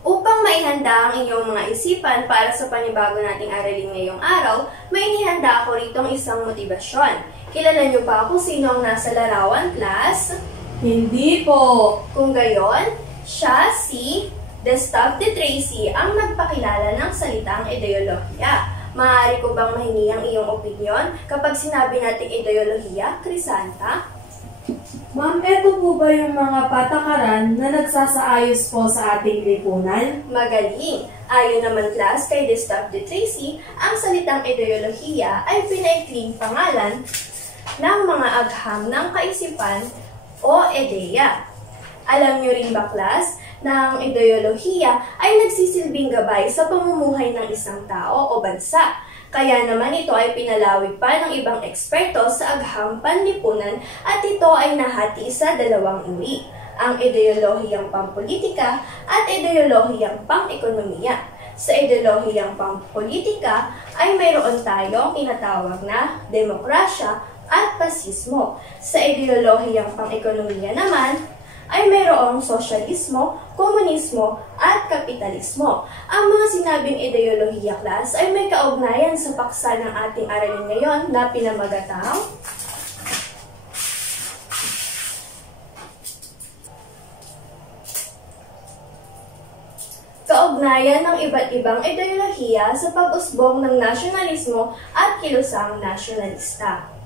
Upang maihanda ang inyong mga isipan para sa panibago nating aralin ngayong araw, may inihanda ako ritong isang motibasyon. Kilala niyo ba kung sino ang nasa larawan, class? Hindi po. Kung gayon, siya si Gustave de Tracy ang nagpakilala ng salitang ideolohiya. Maaari ko bang mahingi ang iyong opinyon kapag sinabi nating ideolohiya, Crisanta? Ma'am, eto po ba yung mga patakaran na nagsasaayos po sa ating lipunan? Magaling! Ayon naman class kay Gustave de Tracy, ang salitang ideolohiya ay pinaikling pangalan ng mga agham ng kaisipan o ideya. Alam niyo rin ba class na ang ideolohiya ay nagsisilbing gabay sa pamumuhay ng isang tao o bansa? Kaya naman ito ay pinalawig pa ng ibang eksperto sa agham panlipunan at ito ay nahati sa dalawang uri, ang ideolohiyang pampolitika at ideolohiyang pang-ekonomiya. Sa ideolohiyang pampolitika ay mayroon tayong tinatawag na demokrasya at pasismo. Sa ideolohiyang pang-ekonomiya naman ay mayroong sosyalismo, komunismo, at kapitalismo. Ang mga sinabing ideolohiya class ay may kaugnayan sa paksa ng ating aralin ngayon na pinamagatang kaugnayan ng iba't ibang ideolohiya sa pag-usbong ng nasyonalismo at kilusang nasyonalista.